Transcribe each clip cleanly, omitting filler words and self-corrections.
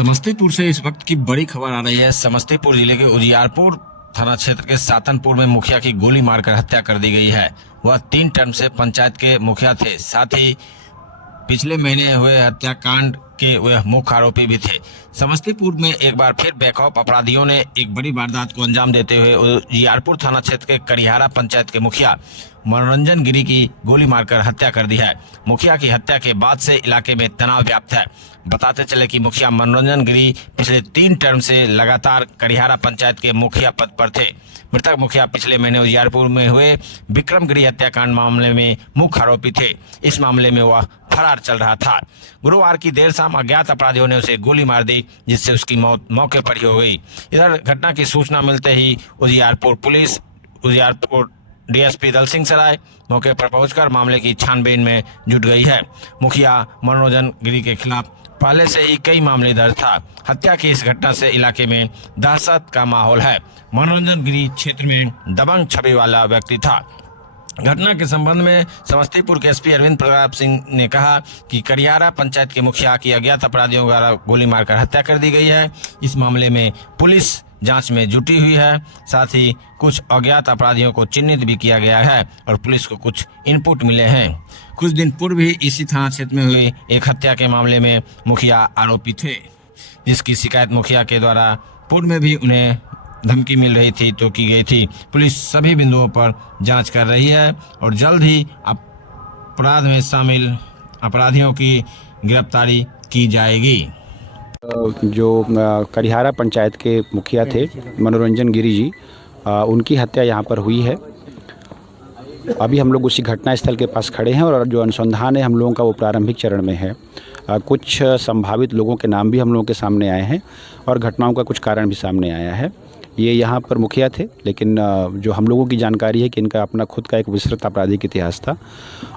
समस्तीपुर से इस वक्त की बड़ी खबर आ रही है। समस्तीपुर जिले के उजियारपुर थाना क्षेत्र के सातनपुर में मुखिया की गोली मारकर हत्या कर दी गई है। वह 3 टर्म से पंचायत के मुखिया थे, साथ ही पिछले महीने हुए हत्याकांड के वह मुख्य आरोपी भी थे। समस्तीपुर में एक बार फिर बेखौफ अपराधियों ने एक बड़ी वारदात को अंजाम देते हुए उजियारपुर थाना क्षेत्र के करिहारा पंचायत के मुखिया मनोरंजन गिरी की गोली मारकर हत्या कर दी है। मुखिया की हत्या के बाद से इलाके में तनाव व्याप्त है। बताते चले कि मुखिया मनोरंजन गिरी पिछले 3 टर्म से लगातार करिहारा पंचायत के मुखिया पद पर थे। मृतक मुखिया पिछले महीने उजियारपुर में हुए विक्रम गिरी हत्याकांड मामले में मुख्य आरोपी थे। इस मामले में वह फरार चल रहा था। गुरुवार की देर शाम अज्ञात अपराधियों ने उसे गोली मार दी, जिससे उसकी मौत मौके पर ही हो गई। इधर घटना की सूचना मिलते ही उजियारपुर पुलिस, उजियारपुर डीएसपी दल सिंह सराय मौके पर पहुंचकर मामले की छानबीन में जुट गई है। मुखिया मनोरंजन गिरी के खिलाफ पहले से ही कई मामले दर्ज था। हत्या की इस घटना से इलाके में दहशत का माहौल है। मनोरंजन गिरी क्षेत्र में दबंग छवि वाला व्यक्ति था। घटना के संबंध में समस्तीपुर के एसपी अरविंद प्रताप सिंह ने कहा कि करिहारा पंचायत के मुखिया की अज्ञात अपराधियों द्वारा गोली मारकर हत्या कर दी गई है। इस मामले में पुलिस जांच में जुटी हुई है। साथ ही कुछ अज्ञात अपराधियों को चिन्हित भी किया गया है और पुलिस को कुछ इनपुट मिले हैं। कुछ दिन पूर्व भी इसी थाना क्षेत्र में हुई एक हत्या के मामले में मुखिया आरोपी थे, जिसकी शिकायत मुखिया के द्वारा पूर्व में भी उन्हें धमकी मिल रही थी तो की गई थी। पुलिस सभी बिंदुओं पर जांच कर रही है और जल्द ही अपराध में शामिल अपराधियों की गिरफ्तारी की जाएगी। जो करिहारा पंचायत के मुखिया थे मनोरंजन गिरी जी, उनकी हत्या यहाँ पर हुई है। अभी हम लोग उसी घटना स्थल के पास खड़े हैं और जो अनुसंधान है हम लोगों का वो प्रारंभिक चरण में है। कुछ संभावित लोगों के नाम भी हम लोगों के सामने आए हैं और घटनाओं का कुछ कारण भी सामने आया है। ये यहाँ पर मुखिया थे, लेकिन जो हम लोगों की जानकारी है कि इनका अपना खुद का एक विस्तृत आपराधिक इतिहास था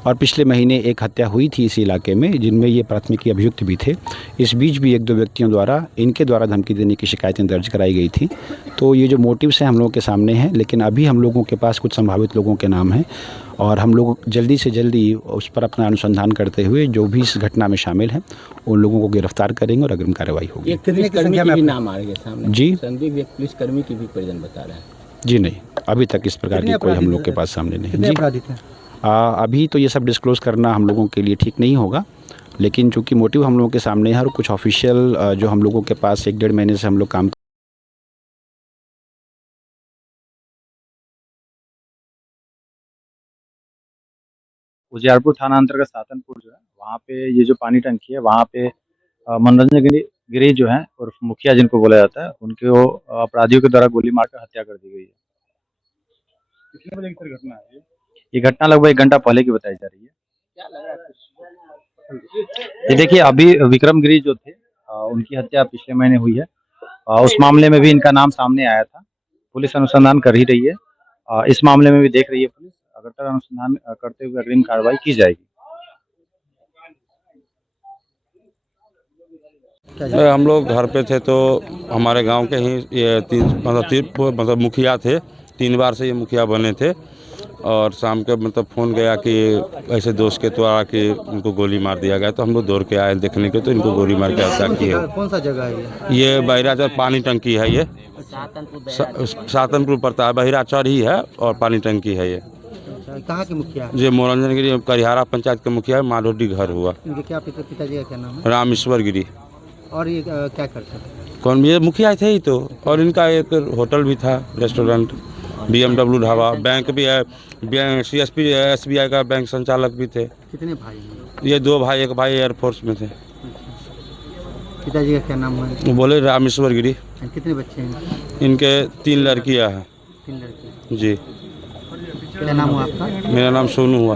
और पिछले महीने एक हत्या हुई थी इस इलाके में, जिनमें ये प्राथमिकी अभियुक्त भी थे। इस बीच भी 1-2 व्यक्तियों द्वारा इनके द्वारा धमकी देने की शिकायतें दर्ज कराई गई थी। तो ये जो मोटिव्स हैं हम लोगों के सामने हैं, लेकिन अभी हम लोगों के पास कुछ संभावित लोगों के नाम हैं और हम लोग जल्दी से जल्दी उस पर अपना अनुसंधान करते हुए जो भी इस घटना में शामिल हैं उन लोगों को गिरफ्तार करेंगे और अग्रिम कार्रवाई होगी। कितने की संख्या में नाम आ रहे हैं सामने? जी, संदिग्ध एक पुलिसकर्मी की भी परिजन बता रहे हैं। जी नहीं, अभी तक इस प्रकार की कोई हम लोग के पास सामने नहीं है। अपराधी थे? अभी तो ये सब डिस्क्लोज करना हम लोगों के लिए ठीक नहीं होगा, लेकिन चूंकि मोटिव हम लोगों के सामने है और कुछ ऑफिशियल जो हम लोगों के पास 1-1.5 महीने से हम लोग काम उजियारपुर थाना अंतर्गत सातनपुर जो है वहाँ पे ये जो पानी टंकी है वहाँ पे मनोरंजन गिरी जो है और मुखिया जिनको बोला जाता है उनके वो अपराधियों के द्वारा गोली मारकर हत्या कर दी गई है। कितने बजे की घटना है ये घटना लगभग 1 घंटा पहले की बताई जा रही है। क्या लग रहा है ये देखिए, अभी विक्रम गिरी जो थे उनकी हत्या पिछले महीने हुई है। उस मामले में भी इनका नाम सामने आया था। पुलिस अनुसंधान कर ही रही है। इस मामले में भी देख रही है पुलिस। अगर अनुसंधान करते हुए अग्रिम कार्रवाई की जाएगी। हम लोग घर पे थे तो हमारे गांव के ही ये मतलब मुखिया थे। 3 बार से ये मुखिया बने थे और शाम के मतलब फ़ोन गया कि ऐसे दोस्त के द्वारा कि उनको गोली मार दिया गया, तो हम लोग दौड़ के आए देखने के, तो इनको गोली मार के हत्या की है। कौन सा जगह है ये बहिराचर पानी टंकी है। ये सातनपुर पड़ता है, बहिराचर ही है और पानी टंकी है। ये कहाँ के मुखिया? ये मनोरंजन गिरी करिहारा पंचायत के मुखिया है। माधोडी घर हुआ। इनके क्या पिताजी का क्या नाम है? रामेश्वर गिरी। और ये क्या करते हैं? कौन? ये मुखिया थे ही तो। और इनका एक होटल भी था, रेस्टोरेंट, BMW ढाबा, बैंक भी है, CSP SBI का बैंक संचालक भी थे। कितने भाई हैं? ये 2 भाई, एक भाई एयरफोर्स में थे। पिताजी का क्या नाम है? बोले रामेश्वर गिरी। कितने बच्चे हैं? इनके 3 लड़कियां हैं। 3 लड़के। जी। क्या नाम हुआ आपका? मेरा नाम सोनू हुआ।